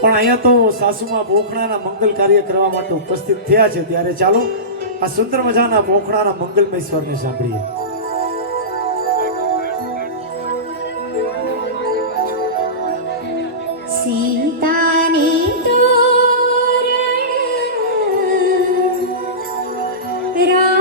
પણ અહીંયા તો સાસુમાં બોખણાના મંગલ કાર્ય કરવા માટે ઉપસ્થિત થયા છે. ત્યારે ચાલો આ સુંદર મજાના બોખણાના મંગલમય સ્વરને સાંભળીએ. સીતાને રા